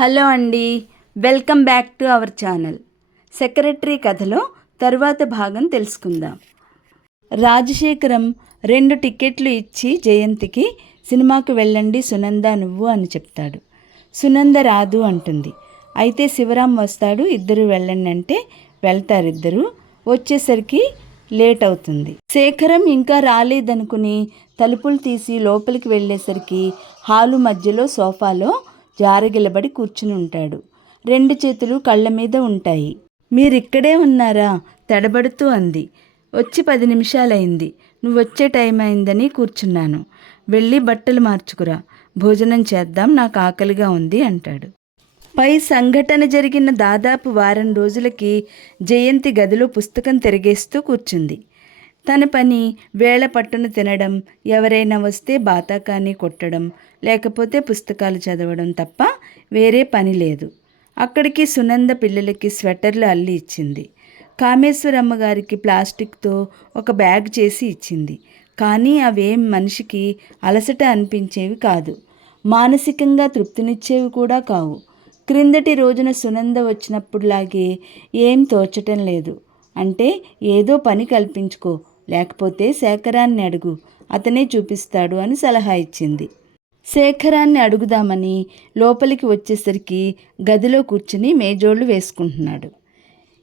Hello అండి. Welcome back to our channel. Secretary కథలో తరువాత భాగం తెలుసుకుందాం. రాజశేఖరం రెండు టికెట్లు ఇచ్చి జయంతికి సినిమాకు వెళ్ళండి సునంద నువ్వు అని చెప్తాడు. సునంద రాదు అంటుంది. అయితే శివరాం వస్తాడు ఇద్దరు వెళ్ళండి అంటే వెళ్తారిద్దరు. వచ్చేసరికి లేట్ అవుతుంది. శేఖరం ఇంకా రాలేదనుకుని తలుపులు తీసి లోపలికి వెళ్ళేసరికి హాలు మధ్యలో సోఫాలో జారగిలబడి కూర్చుని ఉంటాడు. రెండు చేతులు కళ్ళ మీద ఉంటాయి. మీరిక్కడే ఉన్నారా? తడబడుతూ అంది. వచ్చి పది నిమిషాలైంది. నువ్వు వచ్చే టైం అయిందని కూర్చున్నాను. వెళ్ళి బట్టలు మార్చుకురా. భోజనం చేద్దాం. నాకు ఆకలిగా ఉంది అంటాడు. పై సంఘటన జరిగిన దాదాపు వారం రోజులకి జయంతి గదిలో పుస్తకం తిరిగేస్తూ కూర్చుంది. తన పని వేళ పట్టున తినడం ఎవరైనా వస్తే బాతాకాన్ని కొట్టడం లేకపోతే పుస్తకాలు చదవడం తప్ప వేరే పని లేదు. అక్కడికి సునంద పిల్లలకి స్వెటర్లు అల్లి ఇచ్చింది. కామేశ్వరమ్మ గారికి ప్లాస్టిక్తో ఒక బ్యాగ్ చేసి ఇచ్చింది. కానీ అవేం మనిషికి అలసట అనిపించేవి కాదు. మానసికంగా తృప్తినిచ్చేవి కూడా కావు. క్రిందటి రోజున సునంద వచ్చినప్పుడులాగే ఏం తోచటం లేదు. అంటే ఏదో పని కల్పించుకో లేకపోతే శేఖరాన్ని అడుగు అతనే చూపిస్తాడు అని సలహా ఇచ్చింది. శేఖరాన్ని అడుగుదామని లోపలికి వచ్చేసరికి గదిలో కూర్చుని మేజోళ్ళు వేసుకుంటున్నాడు.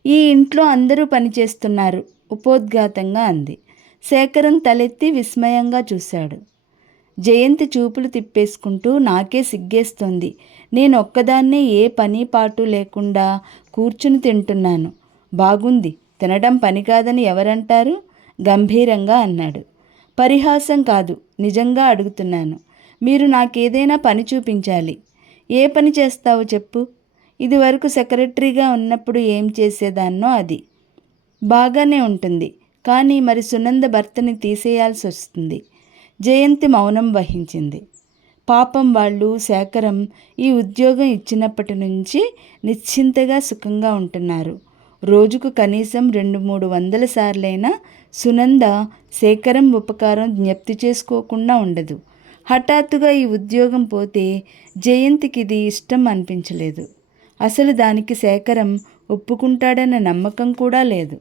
ఈ ఇంట్లో అందరూ పనిచేస్తున్నారు ఉపోద్ఘాతంగా అంది. శేఖరం తలెత్తి విస్మయంగా చూశాడు. జయంతి చూపులు తిప్పేసుకుంటూ నాకే సిగ్గేస్తోంది. నేను ఒక్కదాన్నే ఏ పని పాటు లేకుండా కూర్చుని తింటున్నాను. బాగుంది తినడం పని కాదని ఎవరంటారు? గంభీరంగా అన్నాడు. పరిహాసం కాదు నిజంగా అడుగుతున్నాను. మీరు నాకేదైనా పని చూపించాలి. ఏ పని చేస్తావో చెప్పు. ఇదివరకు సెక్రటరీగా ఉన్నప్పుడు ఏం చేసేదాన్నో అది. బాగానే ఉంటుంది కానీ మరి సునంద భర్తని తీసేయాల్సి వస్తుంది. జయంతి మౌనం వహించింది. పాపం వాళ్ళు శేఖరం ఈ ఉద్యోగం ఇచ్చినప్పటి నుంచి నిశ్చింతగా సుఖంగా ఉంటున్నారు. రోజుకు కనీసం రెండు మూడు వందల సార్లైనా సునంద శేఖరం ఉపకారం జ్ఞప్తి చేసుకోకుండా ఉండదు. హఠాత్తుగా ఈ ఉద్యోగం పోతే జయంతికి ఇది ఇష్టం అనిపించలేదు. అసలు దానికి శేఖరం ఒప్పుకుంటాడన్న నమ్మకం కూడా లేదు.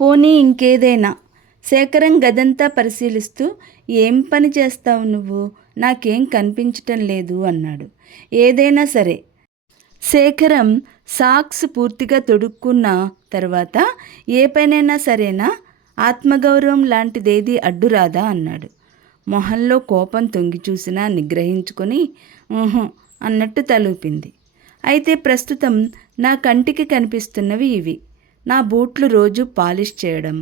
పోనీ ఇంకేదైనా? శేఖరం గదంతా పరిశీలిస్తూ ఏం పని చేస్తావు నువ్వు? నాకేం కనిపించటం లేదు అన్నాడు. ఏదైనా సరే శేఖరం సాక్స్ పూర్తిగా తొడుక్కున్న తర్వాత ఏ పనైనా సరేనా? ఆత్మగౌరవం లాంటిదేది అడ్డురాదా అన్నాడు. మొహంలో కోపం తొంగి చూసినా నిగ్రహించుకొని అన్నట్టు తలూపింది. అయితే ప్రస్తుతం నా కంటికి కనిపిస్తున్నవి ఇవి. నా బూట్లు రోజు పాలిష్ చేయడం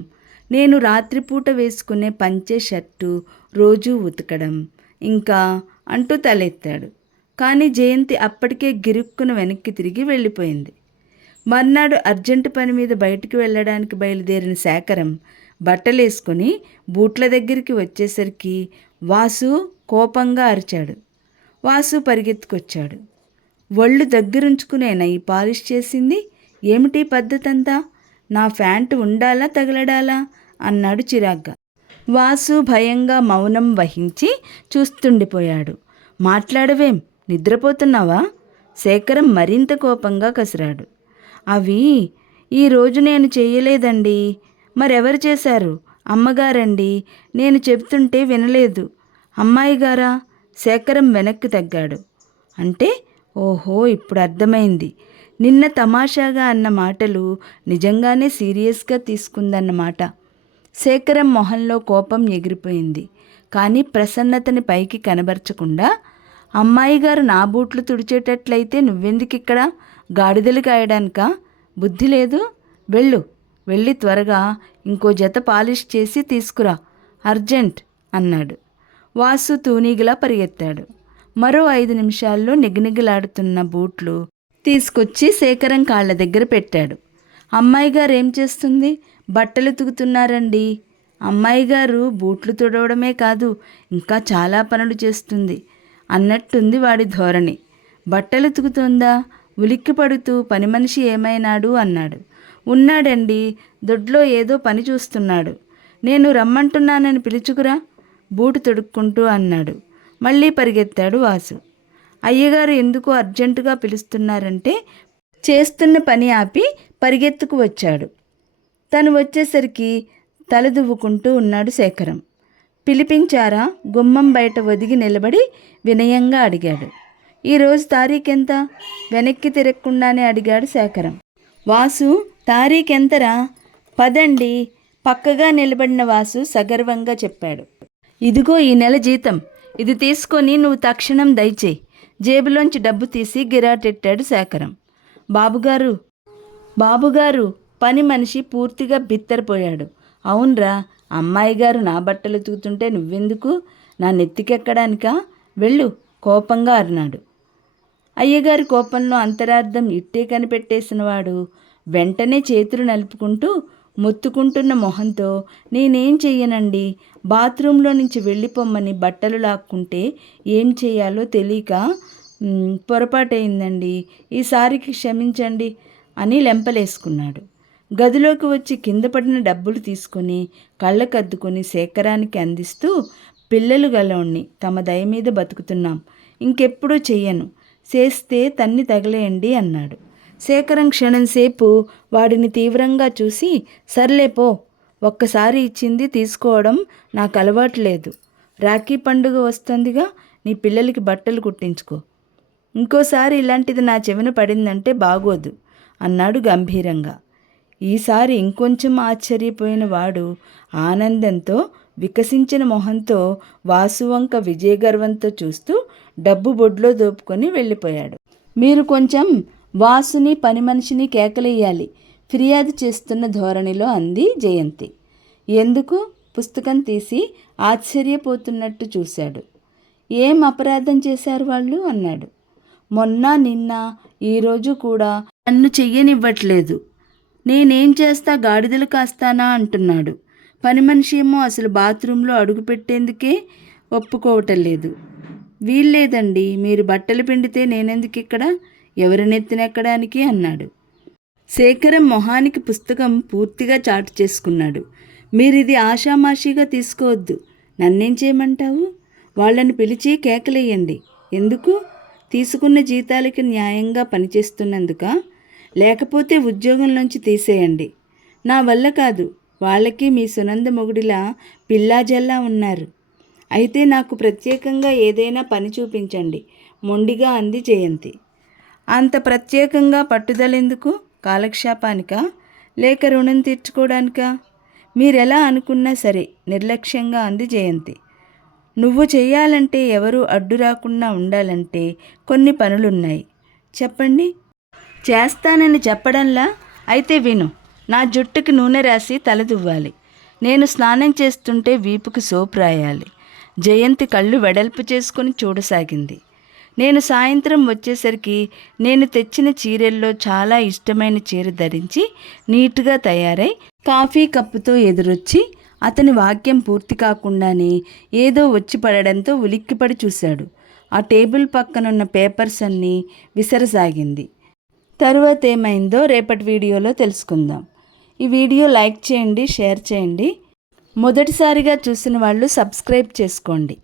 నేను రాత్రిపూట వేసుకునే పంచే షర్టు రోజూ ఉతకడం ఇంకా అంటూ తలెత్తాడు. కానీ జయంతి అప్పటికే గిరుక్కున వెనక్కి తిరిగి వెళ్ళిపోయింది. మర్నాడు అర్జెంటు పని మీద బయటికి వెళ్ళడానికి బయలుదేరిన శేఖరం బట్టలేసుకొని బూట్ల దగ్గరికి వచ్చేసరికి వాసు కోపంగా అరిచాడు. వాసు పరిగెత్తుకొచ్చాడు. ఒళ్ళు దగ్గరుంచుకునేనా ఈ పాలిష్ చేసింది. ఏమిటి పద్ధతి అంతా నా ఫ్యాంటు ఉండాలా తగలడాలా? అన్నాడు చిరాగ్గా. వాసు భయంగా మౌనం వహించి చూస్తుండిపోయాడు. మాట్లాడవేం? నిద్రపోతున్నావా? శేఖరం మరింత కోపంగా కసిరాడు. అవి ఈరోజు నేను చేయలేదండి. మరెవరు చేశారు? అమ్మగారండి. నేను చెప్తుంటే వినలేదు. అమ్మాయి గారా? శేఖరం వెనక్కి తగ్గాడు. అంటే ఓహో ఇప్పుడు అర్థమైంది. నిన్న తమాషాగా అన్న మాటలు నిజంగానే సీరియస్గా తీసుకుందన్నమాట. శేఖరం మొహంలో కోపం ఎగిరిపోయింది. కానీ ప్రసన్నతని పైకి కనబరచకుండా అమ్మాయి గారు నా బూట్లు తుడిచేటట్లయితే నువ్వెందుకు ఇక్కడ గాడిదలు కాయడానిక? బుద్ధి లేదు. వెళ్ళు. వెళ్ళి త్వరగా ఇంకో జత పాలిష్ చేసి తీసుకురా. అర్జెంట్ అన్నాడు. వాసు తూనీగిలా పరిగెత్తాడు. మరో ఐదు నిమిషాల్లో నిగనిగలాడుతున్న బూట్లు తీసుకొచ్చి శేఖరం కాళ్ళ దగ్గర పెట్టాడు. అమ్మాయి గారు ఏం చేస్తుంది? బట్టలు తుగుతున్నారండి. అమ్మాయి గారు బూట్లు తుడవడమే కాదు ఇంకా చాలా పనులు చేస్తుంది. అన్నట్టుంది వాడి ధోరణి. బట్టలుతుకుతుందా ఉలిక్కి పడుతూ పని మనిషి ఏమైనాడు? అన్నాడు. ఉన్నాడండి. దొడ్లో ఏదో పని చూస్తున్నాడు. నేను రమ్మంటున్నానని పిలుచుకురా? బూటు తొడుక్కుంటూ అన్నాడు. మళ్ళీ పరిగెత్తాడు వాసు. అయ్యగారు ఎందుకు అర్జెంటుగా పిలుస్తున్నారంటే చేస్తున్న పని ఆపి పరిగెత్తుకు వచ్చాడు. తను వచ్చేసరికి తలదువ్వుకుంటూ ఉన్నాడు శేఖరం. పిలిపించారా? గుమ్మం బయట ఒదిగి నిలబడి వినయంగా అడిగాడు. ఈరోజు తారీఖెంత? వెనక్కి తిరగకుండానే అడిగాడు శేఖరం. వాసు తారీఖెంతరా? పదండి. పక్కగా నిలబడిన వాసు సగర్వంగా చెప్పాడు. ఇదిగో ఈ నెల జీతం. ఇది తీసుకొని నువ్వు తక్షణం దయచేయి. జేబులోంచి డబ్బు తీసి గిరాటెట్టాడు శేఖరం. బాబుగారు బాబుగారు పని మనిషి పూర్తిగా బిత్తరపోయాడు. అవునరా? అమ్మాయి గారు నా బట్టలు తూతుంటే నువ్వెందుకు? నా నెత్తికెక్కడానికా? వెళ్ళు కోపంగా అరినాడు. అయ్యగారి కోపంలో అంతరార్థం ఇట్టే కనిపెట్టేసినవాడు వెంటనే చేతులు నలుపుకుంటూ మొత్తుకుంటున్న మొహంతో నేనేం చెయ్యనండి? బాత్రూంలో నుంచి వెళ్ళిపోమ్మని బట్టలు లాక్కుంటే ఏం చేయాలో తెలియక పొరపాటైందండి పొరపాటయిందండి. ఈసారికి క్షమించండి అని లెంపలేసుకున్నాడు. గదిలోకి వచ్చి కింద పడిన డబ్బులు తీసుకొని కళ్ళకద్దుకొని శేఖరానికి అందిస్తూ పిల్లలు గలవాణ్ణి తమ దయ మీద బతుకుతున్నాం. ఇంకెప్పుడూ చెయ్యను. చేస్తే తన్ని తగలేయండి అన్నాడు. శేఖరం క్షణంసేపు వాడిని తీవ్రంగా చూసి సర్లే పో ఒక్కసారి ఇచ్చింది తీసుకోవడం నాకు అలవాటు లేదు. రాఖీ పండుగ వస్తుందిగా నీ పిల్లలకి బట్టలు కుట్టించుకో. ఇంకోసారి ఇలాంటిది నా చెవిన పడిందంటే బాగోదు అన్నాడు గంభీరంగా. ఈసారి ఇంకొంచెం ఆశ్చర్యపోయిన వాడు ఆనందంతో వికసించిన మొహంతో వాసువంక విజయగర్వంతో చూస్తూ డబ్బు బొడ్లో దోపుకొని వెళ్ళిపోయాడు. మీరు కొంచెం వాసుని పని మనిషిని కేకలేయాలి. ఫిర్యాదు చేస్తున్న ధోరణిలో అంది జయంతి. ఎందుకు? పుస్తకం తీసి ఆశ్చర్యపోతున్నట్టు చూశాడు. ఏం అపరాధం చేశారు వాళ్ళు? అన్నాడు. మొన్న నిన్న ఈరోజు కూడా నన్ను చెయ్యనివ్వట్లేదు. నేనేం చేస్తా గాడిదలు కాస్తానా అంటున్నాడు. పని మనిషి ఏమో అసలు బాత్రూంలో అడుగు పెట్టేందుకే ఒప్పుకోవటం లేదు. వీల్లేదండి మీరు బట్టలు పిండితే నేనెందుకు ఇక్కడ? ఎవరినెత్తినెక్కడానికి అన్నాడు. శేఖరం మొహానికి పుస్తకం పూర్తిగా చాటు చేసుకున్నాడు. మీరిది ఆషామాషీగా తీసుకోవద్దు. నన్నేం చేయమంటావు? వాళ్ళని పిలిచి కేకలేయండి. ఎందుకు? తీసుకున్న జీతాలకి న్యాయంగా పనిచేస్తున్నందుక? లేకపోతే ఉద్యోగంలోంచి తీసేయండి. నా వల్ల కాదు. వాళ్ళకి మీ సునంద మొగుడిలా పిల్లాజల్లా ఉన్నారు. అయితే నాకు ప్రత్యేకంగా ఏదైనా పని చూపించండి. మొండిగా అంది జయంతి. అంత ప్రత్యేకంగా పట్టుదలెందుకు? కాలక్షేపానికా? లేక రుణం తీర్చుకోవడానికా మీరెలా అనుకున్నా సరే నిర్లక్ష్యంగా అంది జయంతి. నువ్వు చేయాలంటే ఎవరు అడ్డు రాకుండా ఉండాలంటే కొన్ని పనులున్నాయి. చెప్పండి. చేస్తానని చెప్పడంలా? అయితే విను నా జుట్టుకి నూనె రాసి తలదువ్వాలి. నేను స్నానం చేస్తుంటే వీపుకి సోపు రాయాలి. జయంతి కళ్ళు వెడల్పు చేసుకుని చూడసాగింది. నేను సాయంత్రం వచ్చేసరికి నేను తెచ్చిన చీరల్లో చాలా ఇష్టమైన చీర ధరించి నీట్గా తయారై కాఫీ కప్పుతో ఎదురొచ్చి అతని వాక్యం పూర్తి కాకుండానే ఏదో వచ్చి పడడంతో ఉలిక్కిపడి చూశాడు. ఆ టేబుల్ పక్కనున్న పేపర్స్ అన్నీ విసరసాగింది. తరువాత ఏమైందో రేపటి వీడియోలో తెలుసుకుందాం. ఈ వీడియో లైక్ చేయండి షేర్ చేయండి. మొదటిసారిగా చూసిన వాళ్ళు సబ్స్క్రైబ్ చేసుకోండి.